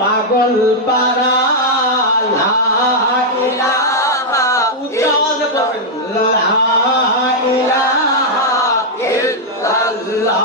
পাগল পারা লা ইলাহা ইল্লাল্লাহ।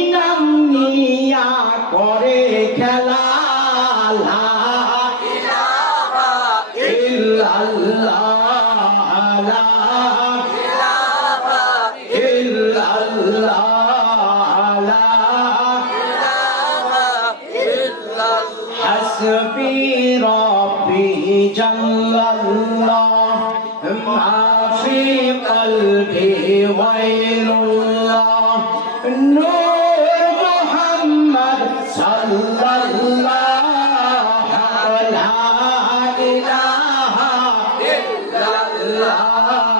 حسبي ربي جل الله ما في قلبي غير الله نور محمد صلى الله لا إله إلا الله